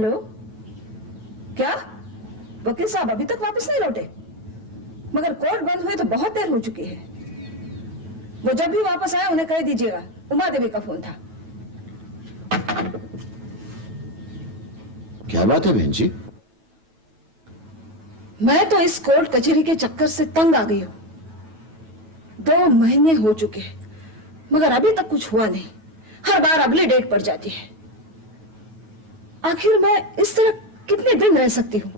Hello, क्या वकील साहब अभी तक वापस नहीं लौटे? मगर कोर्ट बंद हुए तो बहुत देर हो चुकी है। वो जब भी वापस आए उन्हें कह दीजिएगा उमा देवी का फोन था। क्या बात है बहन जी? मैं तो इस कोर्ट कचहरी के चक्कर से तंग आ गई हूँ। 2 महीने हो चुके हैं मगर अभी तक कुछ हुआ नहीं। हर बार अगली डेट पड़ जाती है। आखिर मैं इस तरह कितने दिन रह सकती हूँ?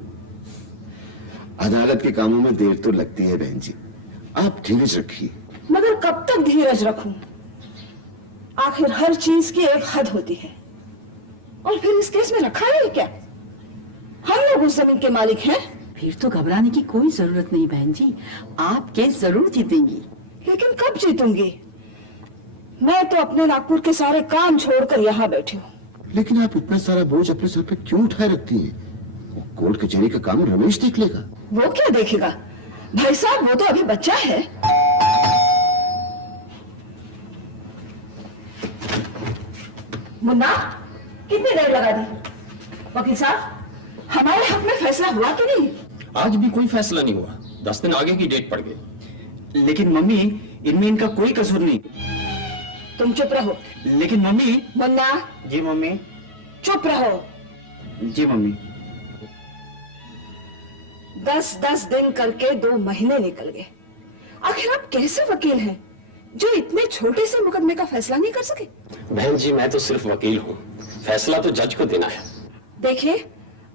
अदालत के कामों में देर तो लगती है बहन जी, आप धीरज रखिए। मगर कब तक धीरज रखूं? आखिर हर चीज की एक हद होती है। और फिर इस केस में रखा है क्या? हम लोग उस जमीन के मालिक हैं। फिर तो घबराने की कोई जरूरत नहीं बहन जी, आप केस जरूर जीतेंगी। लेकिन कब जीतूंगी? मैं तो अपने नागपुर के सारे काम छोड़कर यहाँ बैठी हूँ। लेकिन आप इतना सारा बोझ अपने सर पे क्यों उठाए रखती हैं? वो कोर्ट कचहरी का काम रमेश देख लेगा। वो क्या देखेगा? भाई साहब वो तो अभी बच्चा है। मुन्ना, कितनी देर लगा दी? वकील साहब, हमारे हक में फैसला हुआ कि नहीं? आज भी कोई फैसला नहीं हुआ। 10 दिन आगे की डेट पड़ गई। लेकिन मम्मी, इनमें इनका कोई कसूर नहीं। तुम चुप रहो। लेकिन मम्मी। मुन्ना, जी मम्मी। चुप रहो। जी मम्मी। 10-10 दिन करके 2 महीने निकल गए। आखिर आप कैसे वकील हैं जो इतने छोटे से मुकदमे का फैसला नहीं कर सके? बहन जी, मैं तो सिर्फ वकील हूँ, फैसला तो जज को देना है। देखिए,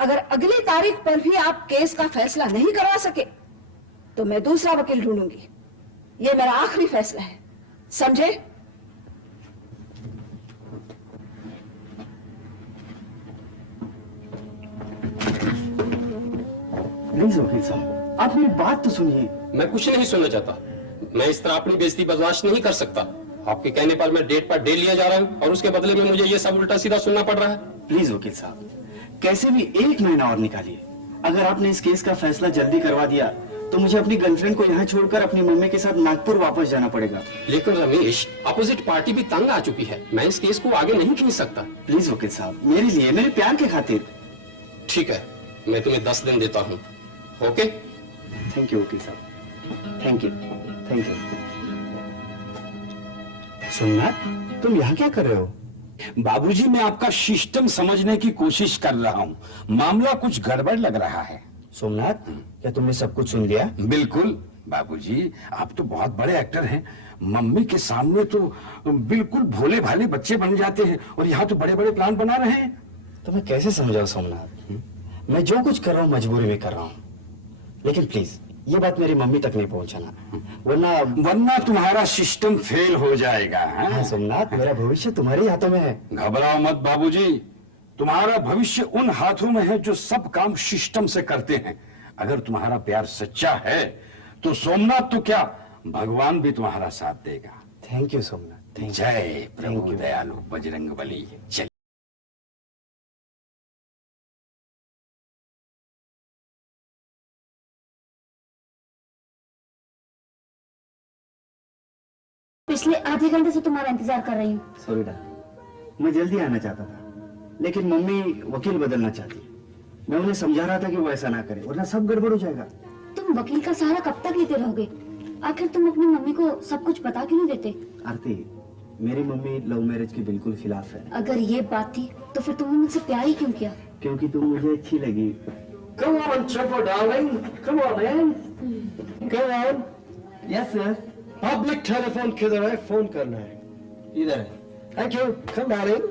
अगर अगली तारीख पर भी आप केस का फैसला नहीं करवा सके तो मैं दूसरा वकील ढूंढूंगी। ये मेरा आखिरी फैसला है, समझे? प्लीज वकील साहब, आप मेरी बात तो सुनिए। मैं कुछ नहीं सुनना चाहता। मैं इस तरह अपनी बेइज्जती बर्दाश्त नहीं कर सकता। आपके कहने पर मैं डेट पर डेट लिया जा रहा हूँ और उसके बदले में मुझे ये सब उल्टा सीधा सुनना पड़ रहा है। प्लीज वकील साहब, कैसे भी 1 महीना और निकालिए। अगर आपने इस केस का फैसला जल्दी करवा दिया तो मुझे अपनी गर्लफ्रेंड को यहाँ छोड़कर अपनी मम्मी के साथ नागपुर वापस जाना पड़ेगा। लेकिन रमेश, अपोजिट पार्टी भी तंग आ चुकी है। मैं इस केस को आगे नहीं खींच सकता। प्लीज वकील साहब, मेरे लिए, मेरे प्यार के खातिर। ठीक है, मैं तुम्हें 10 दिन देता हूँ। ओके? थैंक यू वकील साहब, thank you, thank you. Somnath, तुम यहाँ क्या कर रहे हो? बाबूजी, मैं आपका सिस्टम समझने की कोशिश कर रहा हूँ। मामला कुछ गड़बड़ लग रहा है। सोमनाथ, क्या तुमने सब कुछ सुन लिया? बिल्कुल बाबूजी, आप तो बहुत बड़े एक्टर हैं। मम्मी के सामने तो बिल्कुल भोले भाले बच्चे बन जाते हैं और यहाँ तो बड़े बड़े प्लान बना रहे हैं। तो मैं कैसे समझाऊं सोमनाथ? मैं जो कुछ कर रहा हूँ मजबूरी में कर रहा हूँ। लेकिन प्लीज ये बात मेरी मम्मी तक नहीं पहुंचाना, वरना तुम्हारा सिस्टम फेल हो जाएगा। हाँ सोमनाथ, मेरा भविष्य तुम्हारे हाथों में है। घबराओ मत बाबूजी, तुम्हारा भविष्य उन हाथों में है जो सब काम सिस्टम से करते हैं। अगर तुम्हारा प्यार सच्चा है तो सोमनाथ तो क्या, भगवान भी तुम्हारा साथ देगा। Thank you Somnath, thank you. जय प्रभु दयालु बजरंग बली। चल। पिछले आधे घंटे से तुम्हारा इंतजार कर रही हूँ। सॉरी डार्लिंग, मैं जल्दी आना चाहता था लेकिन मम्मी वकील बदलना चाहती। मैं उन्हें समझा रहा था कि वो ऐसा ना करे वरना सब गड़बड़ हो जाएगा। तुम वकील का सहारा कब तक लेते रहोगे? आखिर तुम अपनी मम्मी को सब कुछ बता क्यों नहीं देते? आरती, मेरी मम्मी लव मैरिज के बिल्कुल खिलाफ है। अगर ये बात थी तो फिर तुमने मुझसे प्यार ही क्यों किया? क्योंकि तुम मुझे अच्छी लगी। Come on, Chopper, darling. Come on, man. Come on. Yes sir. Public telephone किधर है? फोन करना है। इधर है। Thank you. Come, darling.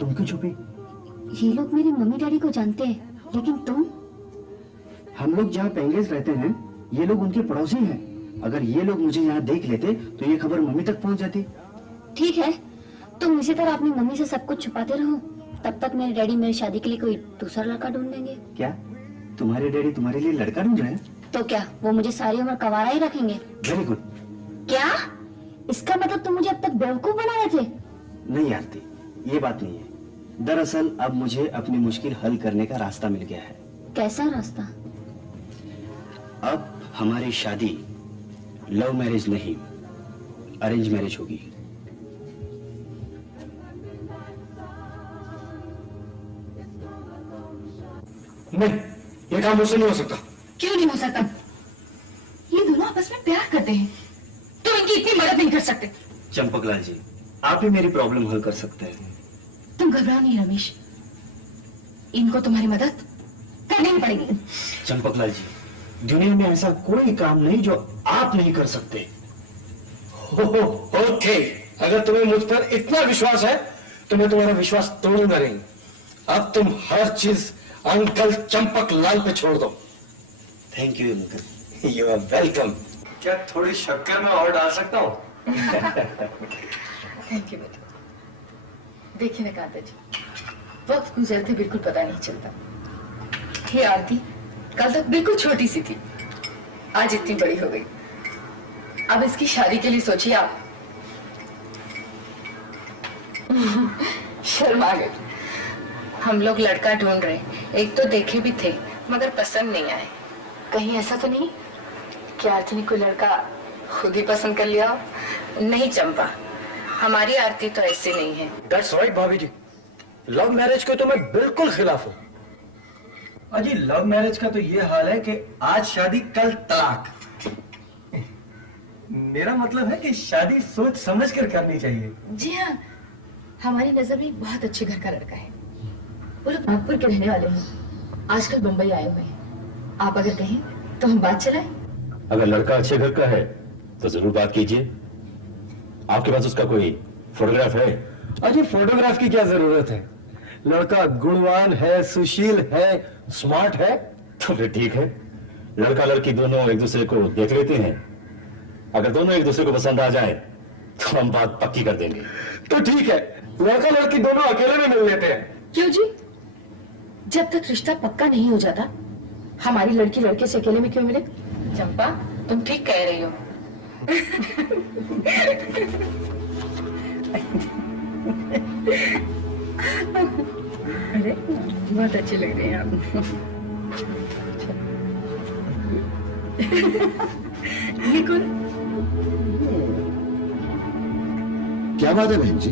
तुम क्यों छुपी? ये लोग मेरे मम्मी डैडी को जानते हैं, लेकिन तुम? हम लोग जहाँ पेंगेज रहते हैं ये लोग उनके पड़ोसी हैं। अगर ये लोग मुझे यहाँ देख लेते तो ये खबर मम्मी तक पहुँच जाती। ठीक है, तुम इसी तरह अपनी मम्मी से सब कुछ छुपाते रहो। तब तक मेरे डैडी मेरी शादी के लिए कोई दूसरा लड़का ढूंढ देंगे। क्या तुम्हारे डैडी तुम्हारे लिए लड़का ढूंढ रहे हैं? तो क्या वो मुझे सारी उम्र कवारा ही रखेंगे? Very good. क्या इसका मतलब तुम मुझे अब तक बेवकूफ बना रहे थे? नहीं आरती, ये बात नहीं है। दरअसल अब मुझे अपनी मुश्किल हल करने का रास्ता मिल गया है। कैसा रास्ता? अब हमारी शादी लव मैरिज नहीं, अरेंज मैरिज होगी। नहीं, ये काम मुझसे नहीं हो सकता। क्यों नहीं हो सकता? ये दोनों आपस में प्यार करते हैं, तो इनकी इतनी मदद नहीं कर सकते। चंपकलाल जी, आप ही मेरी प्रॉब्लम हल कर सकते हैं। तुम घबराओ नहीं रमेश, इनको तुम्हारी मदद करनी ही पड़ेगी। चंपकलाल जी, दुनिया में ऐसा कोई काम नहीं जो आप नहीं कर सकते। ओके, अगर तुम्हें मुझ पर इतना विश्वास है तो मैं तुम्हारा विश्वास तोड़ूंगा नहीं। अब तुम हर चीज अंकल चंपक लाल पे छोड़ दो। Thank you uncle. You are welcome. क्या थोड़ी शक्कर में और डाल सकता हूँ? थैंक यू बेटा। देखिए ना कांता जी, वक्त गुजरते बिल्कुल पता नहीं चलता। ये आरती कल तक बिल्कुल छोटी सी थी, आज इतनी बड़ी हो गई। अब इसकी शादी के लिए सोचिए आप। शर्म आ गई। हम लोग लड़का ढूंढ रहे, एक तो देखे भी थे मगर पसंद नहीं आए। कहीं ऐसा तो नहीं कि आरती ने कोई लड़का खुद ही पसंद कर लिया हो? नहीं चंपा, हमारी आरती तो ऐसी नहीं है। दैट्स राइट भाभी जी, लव मैरिज के तो मैं बिल्कुल खिलाफ हूँ। अजी लव मैरिज का तो ये हाल है कि आज शादी कल तलाक। मेरा मतलब है कि शादी सोच समझ कर करनी चाहिए। जी हाँ, हमारी नजर में एक बहुत अच्छे घर का लड़का है। वो लोग नागपुर के रहने वाले हैं, आजकल बम्बई आए हुए हैं। आप अगर कहें तो हम बात चलाएं। अगर लड़का अच्छे घर का है तो जरूर बात कीजिए। आपके पास उसका कोई फोटोग्राफ है? अजी फोटोग्राफ की क्या जरूरत है, लड़का गुणवान है, सुशील है, स्मार्ट है। तो फिर ठीक है, लड़का लड़की दोनों एक दूसरे को देख लेते हैं। अगर दोनों एक दूसरे को पसंद आ जाए तो हम बात पक्की कर देंगे। तो ठीक है, लड़का लड़की दोनों अकेले में मिल लेते हैं। क्यों जी? जब तक रिश्ता पक्का नहीं हो जाता, हमारी लड़की लड़के से अकेले में क्यों मिले? चंपा, तुम ठीक कह रही हो। अरे बहुत अच्छी लग रही हैं आप। ये कौन? क्या बात है बहन जी,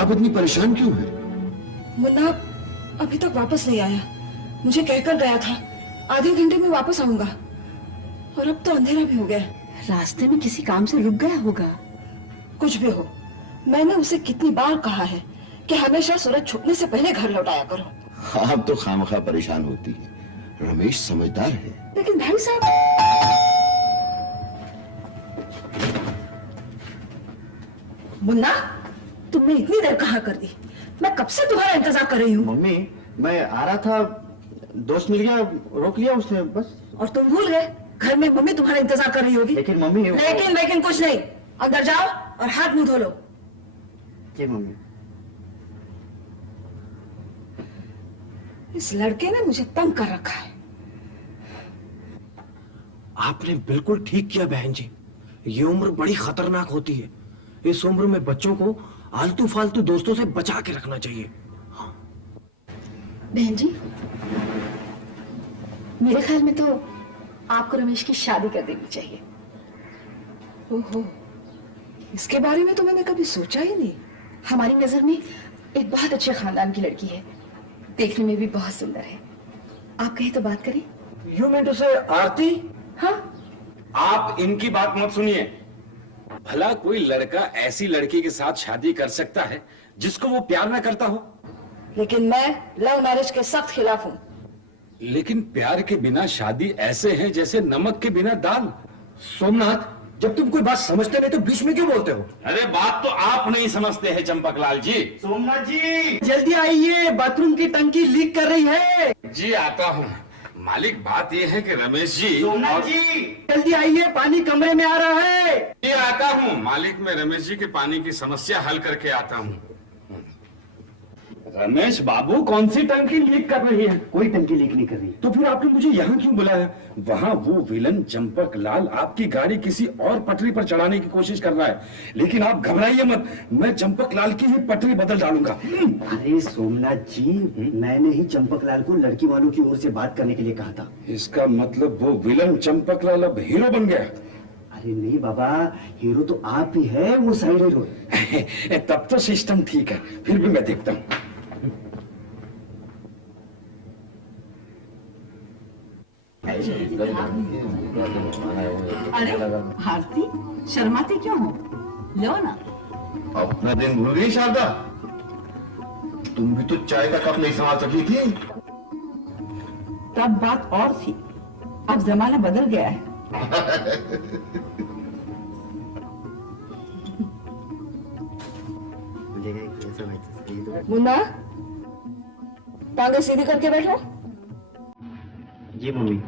आप इतनी परेशान क्यों हैं? मुन्ना अभी तक वापस नहीं आया। मुझे कहकर गया था आधे घंटे में वापस आऊंगा, और अब तो अंधेरा भी हो गया। रास्ते में किसी काम से रुक गया होगा। कुछ भी हो, मैंने उसे कितनी बार कहा है कि हमेशा सूरज छुपने से पहले घर लौटाया करो। आप तो खामखा परेशान होती है, रमेश समझदार है। लेकिन भाई साहब, मुन्ना तुमने इतनी देर कहाँ कर दी? मैं कब से तुम्हारा इंतजार कर रही हूँ। मम्मी, मैं आ रहा था, दोस्त मिल गया, रोक लिया उसने बस। और तुम भूल गए घर में मम्मी तुम्हारा इंतजार कर रही होगी। लेकिन मम्मी लेकिन कुछ नहीं, अंदर जाओ और हाथ मुंह धो लो। जी मम्मी। इस लड़के ने मुझे तंग कर रखा है। आपने बिल्कुल ठीक किया बहन जी, ये उम्र बड़ी खतरनाक होती है। इस उम्र में बच्चों को आलतू फालतू दोस्तों से बचा के रखना चाहिए। बहन जी, मेरे ख्याल में तो आपको रमेश की शादी कर देनी चाहिए। ओहो, इसके बारे में तो मैंने कभी सोचा ही नहीं। हमारी नजर में एक बहुत अच्छे खानदान की लड़की है, देखने में भी बहुत सुंदर है। आप कहे तो बात करें। यू मीन टू से आरती? हाँ, आप इनकी बात मत सुनिए। भला कोई लड़का ऐसी लड़की के साथ शादी कर सकता है जिसको वो प्यार ना करता हो? लेकिन मैं लव मैरिज के सख्त खिलाफ हूँ। लेकिन प्यार के बिना शादी ऐसे है जैसे नमक के बिना दाल। सोमनाथ, जब तुम कोई बात समझते नहीं तो बीच में क्यों बोलते हो? अरे बात तो आप नहीं समझते हैं चंपकलाल जी। सोमनाथ जी, जल्दी आइए, बाथरूम की टंकी लीक कर रही है। जी आता हूँ मालिक। बात यह है कि रमेश जी। सोमनाथ जी, जल्दी आइए, पानी कमरे में आ रहा है। जी आता हूँ मालिक। मैं रमेश जी के पानी की समस्या हल करके आता हूँ। रमेश बाबू, कौन सी टंकी लीक कर रही है? कोई टंकी लीक नहीं कर रही। तो फिर आपने मुझे यहाँ क्यों बुलाया? वहाँ वो विलन चंपक लाल आपकी गाड़ी किसी और पटरी पर चढ़ाने की कोशिश कर रहा है, लेकिन आप घबराइए मत, मैं चंपक लाल की ही पटरी बदल डालूंगा। अरे सोमनाथ जी, मैंने ही चंपक लाल को लड़की वालों की ओर से बात करने के लिए कहा था। इसका मतलब वो विलन चंपक लाल अब हीरो बन गया? अरे नहीं बाबा, हीरो तो आप ही है, वो साइड हीरो है। तब तो सिस्टम ठीक है, फिर भी मैं देखता हूँ। अरे भारती, शर्माती क्यों हो? लो ना। अपना दिन भूल गई शारदा? तुम भी तो चाय का कप नहीं संभाल सकी थी। तब बात और थी, अब जमाना बदल गया है। मुन्ना, टांगे सीधी करके बैठो। जी मम्मी।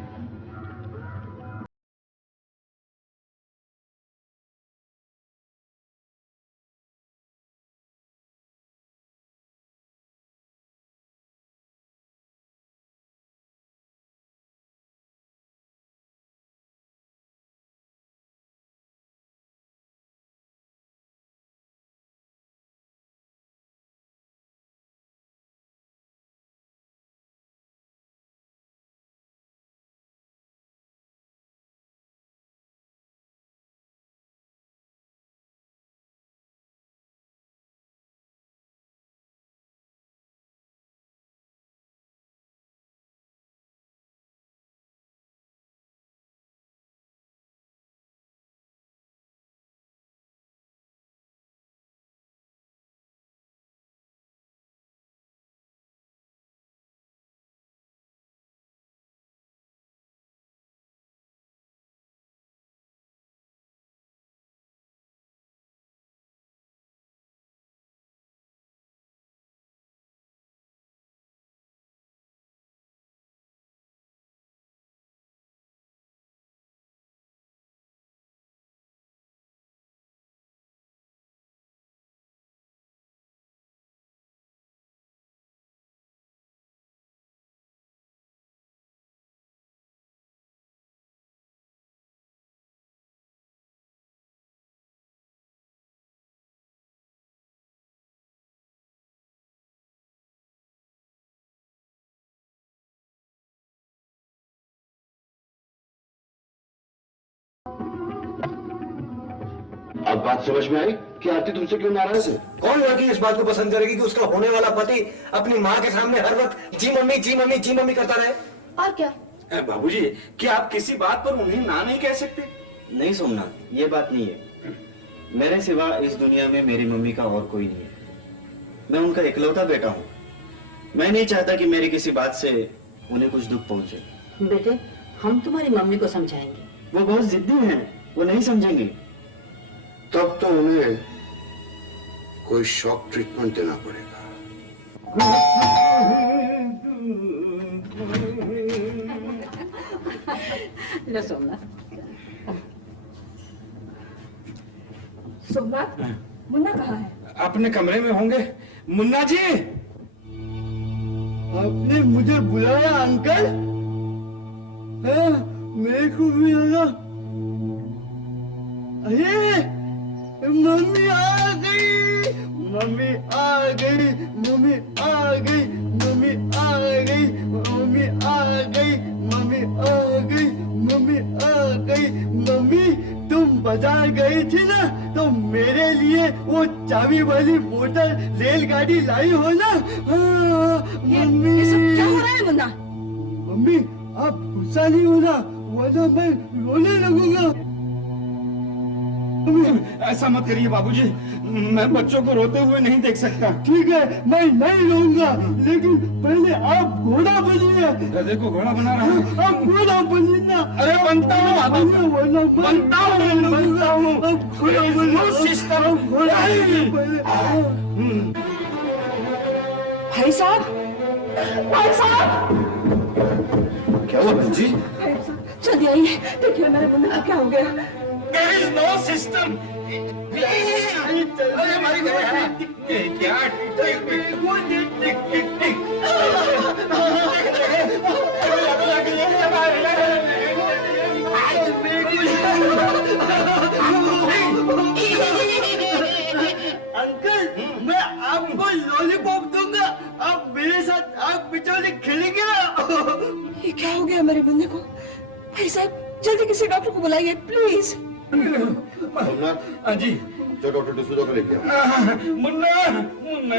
अब बात समझ में आई कि आरती तुमसे क्यों नाराज है? कौन लड़की इस बात को पसंद करेगी कि उसका होने वाला पति अपनी माँ के सामने हर वक्त जी मम्मी जी मम्मी जी मम्मी करता रहे? और क्या? बाबूजी, क्या आप किसी बात पर उन्हें ना नहीं कह सकते? नहीं सोमनाथ, ये बात नहीं है। मेरे सिवा इस दुनिया में मेरी मम्मी का और कोई नहीं है। मैं उनका इकलौता बेटा हूँ। मैं नहीं चाहता कि मेरी किसी बात से उन्हें कुछ दुख पहुंचे। बेटे, हम तुम्हारी मम्मी को समझाएंगे। वो बहुत जिद्दी हैं, वो नहीं समझेंगे। तब तो उन्हें कोई शॉक ट्रीटमेंट देना पड़ेगा। सोमनाथ, सोमनाथ, मुन्ना कहाँ है? अपने कमरे में होंगे। मुन्ना जी, आपने मुझे बुलाया अंकल? हाँ, मेरे को भी लगा। अरे मम्मी आ गई, मम्मी आ गई, मम्मी आ गई, मम्मी आ गई, मम्मी आ गई, मम्मी आ गई, मम्मी आ गई। मम्मी, तुम बाजार गई थी ना, तो मेरे लिए वो चाबी वाली मोटर रेलगाड़ी लाई हो ना? हाँ, मम्मी। ये सब क्या हो रहा है मुन्ना? मम्मी, आप गुस्सा नहीं होना, वरना मैं रोने लगूंगा। ऐसा मत करिए बाबूजी, मैं बच्चों को रोते हुए नहीं देख सकता। ठीक है, मैं नहीं रहूंगा, लेकिन पहले आप घोड़ा बनिए। गधे को घोड़ा बना रहा हूँ। आप घोड़ा बनिए ना। अरे बनता हूँ, बनता हूँ, बनता हूँ। आप घोड़ा बनिए। सिस्टम। आप घोड़ा बनिए पहले। भाई साहब, भाई साहब, क्या हुआ बहन जी? भाई साहब, जल्दी आइए, देखिए मेरे मुन्ना को क्या हो गया। There is no system. अरे हमारी क्या अंकल, मैं आपको लॉलीपॉप दूंगा, आप मेरे साथ आग बिचौली खेलेंगे ना? ये क्या हो गया मेरे मुन्ने को? भाई साहब, जल्दी किसी डॉक्टर को बुलाइए प्लीज। हाँ जी, जो डॉक्टर डिसूजा को लेके आओ। मुन्ना, मुन्ना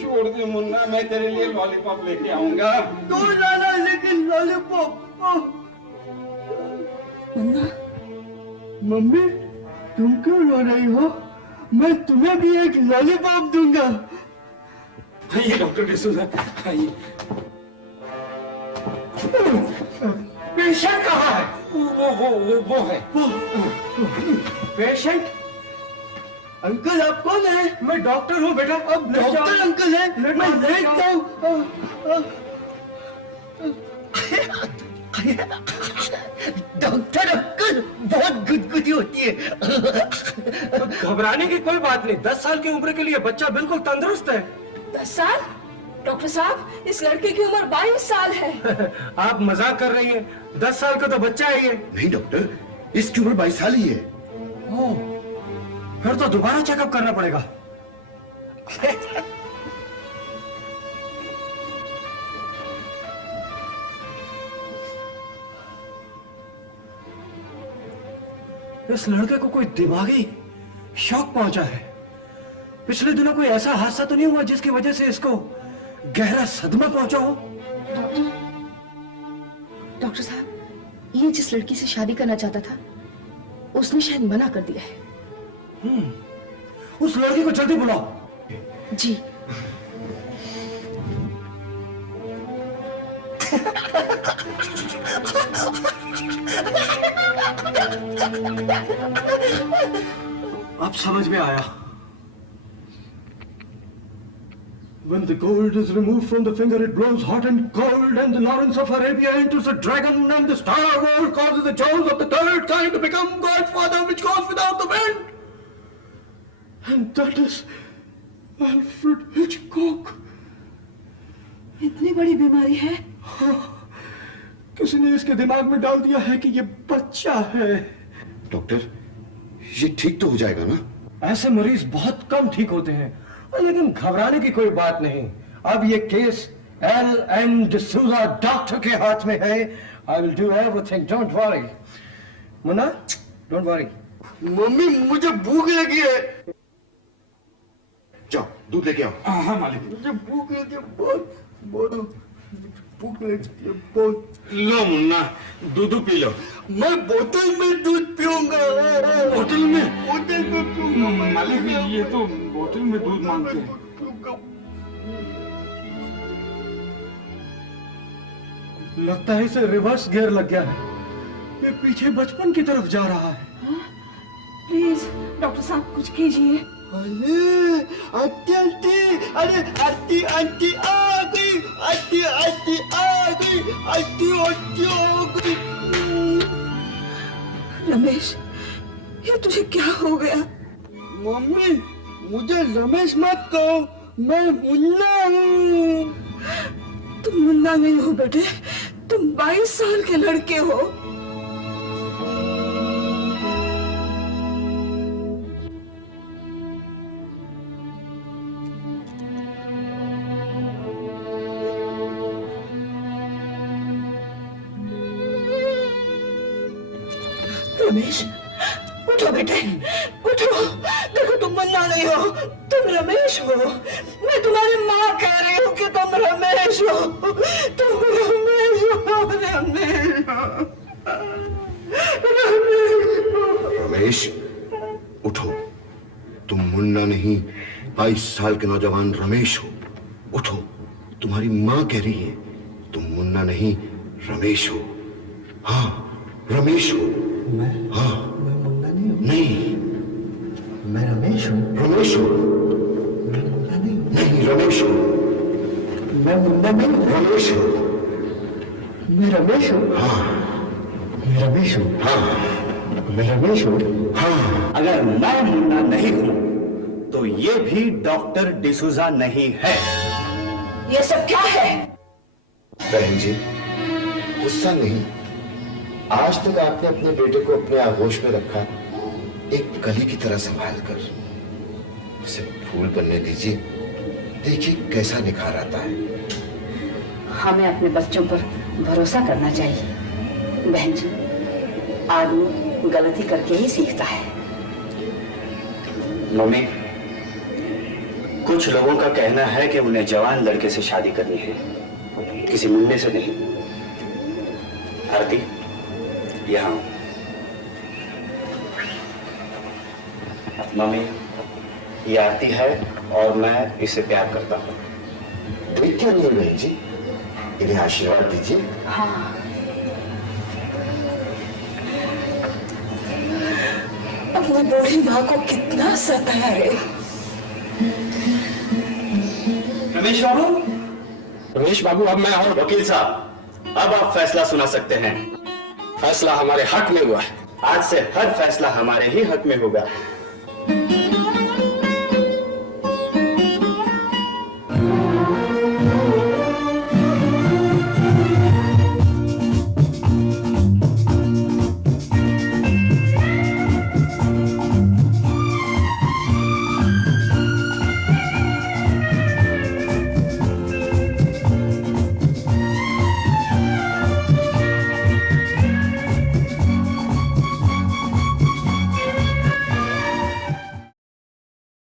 छोड़ दे मुन्ना, मैं तेरे लिए लॉलीपॉप लेके आऊंगा। तो लाना, लेकिन लॉलीपॉप मुन्ना, मम्मी तुम क्यों रो रही हो? मैं तुम्हें भी एक लॉलीपॉप दूंगा। आइए डॉक्टर डिसूजा, आइए। पेशेंट कहाँ है? वो है। पेशेंट? अंकल आप कौन है? मैं डॉक्टर हूँ बेटा। अब डॉक्टर अंकल है, मैं देखता हूँ। डॉक्टर अंकल बहुत गुदगुदी होती है। घबराने की कोई बात नहीं, 10 साल की उम्र के लिए बच्चा बिल्कुल तंदुरुस्त है। 10 साल? डॉक्टर साहब, इस लड़के की उम्र 22 साल है। आप मजाक कर रही हैं? 10 साल का तो बच्चा है ये। नहीं डॉक्टर, इसकी उम्र 22 साल ही है। ओह, फिर तो दोबारा चेकअप करना पड़ेगा। इस लड़के को कोई दिमागी शॉक पहुंचा है। पिछले दिनों कोई ऐसा हादसा तो नहीं हुआ जिसकी वजह से इसको गहरा सदमा पहुंचा हो? डॉक्टर साहब, ये जिस लड़की से शादी करना चाहता था, उसने शायद मना कर दिया है। उस लड़की को जल्दी बुलाओ। जी। अब समझ में आया। When the gold is removed from the finger, it grows hot and cold, and the Lawrence of Arabia enters the dragon, and the Star Wars causes the Jones of the third kind to become Godfather, which goes without the wind. And that is Alfred Hitchcock. इतनी बड़ी बीमारी है? किसी ने इसके दिमाग में डाल दिया है कि ये बच्चा है। डॉक्टर, ये ठीक तो हो जाएगा ना? ऐसे मरीज बहुत कम ठीक होते हैं, लेकिन घबराने की कोई बात नहीं। अब ये केस L.M. डिसूजा डॉक्टर के हाथ में है। I will do everything, don't worry. Munna, don't worry. Mummy मुझे भूख लगी है। जाओ दूध लेके आओ। हाँ मालिक। मुझे भूख लगी है, बहुत बहुत भूख लगी है बहुत। लो मुन्ना, दूध पी लो। मैं बोतल में दूध पीऊंगा। होटल में? बोतल में पीऊंगा। मालिक ये तो बोतल में दूध मांगते हैं। लगता है इसे रिवर्स गियर लग गया है। ये पीछे बचपन की तरफ जा रहा है। प्लीज डॉक्टर साहब, कुछ कीजिए। अरे आंटी आंटी, अरे आंटी आंटी आ गई, आंटी आंटी आ गई, आंटी आंटी आ गई। रमेश, ये तुझे क्या हो गया? मम्मी मुझे रमेश मत कहो, मैं मुन्ना हूँ। तुम मुन्ना नहीं हो बेटे, तुम 22 साल के लड़के हो। रमेश, उठो बेटे, उठो। देखो तुम मुन्ना नहीं हो, तुम रमेश हो। मैं तुम्हारी माँ कह रही हूँ कि तुम रमेश हो। तुम रमेश हो, रमेश हो, रमेश उठो, तुम मुन्ना नहीं 22 साल के नौजवान रमेश हो। उठो, तुम्हारी माँ कह रही है तुम मुन्ना नहीं रमेश हो। हाँ रमेश हो। हाँ मैं मुन्ना नहीं हूँ। नहीं, मैं रमेश हूँ। रमेश हो। मैं मुन्ना नहीं हूँ। नहीं रमेश हो। मैं मुन्ना नहीं हूँ। रमेश हो। मैं रमेश हूँ। हाँ मैं रमेश हूँ। हाँ मैं रमेश हूँ। हाँ। अगर मैं मुन्ना नहीं हूं तो ये भी डॉक्टर डिसूजा नहीं है। ये सब क्या है? बहन जी, गुस्सा नहीं। आज तक आपने अपने बेटे को अपने आगोश में रखा, एक कली की तरह संभाल कर। उसे फूल बनने दीजिए, देखिए कैसा निखार आता है। हमें अपने बच्चों पर भरोसा करना चाहिए। बहन जी, आदमी गलती करके ही सीखता है। मम्मी, कुछ लोगों का कहना है कि उन्हें जवान लड़के से शादी करनी है, किसी मुन्ने से नहीं। आरती, यहाँ मम्मी, ये आरती है और मैं इसे प्यार करता हूँ। देख क्या नहीं है बहन जी, इन्हें आशीर्वाद दीजिए। हाँ, अपनी बूढ़ी माँ को कितना सताया रे। रमेश बाबू, रमेश बाबू, अब मैं और वकील साहब, अब आप फैसला सुना सकते हैं। फैसला हमारे हक में हुआ है। आज से हर फैसला हमारे ही हक में होगा।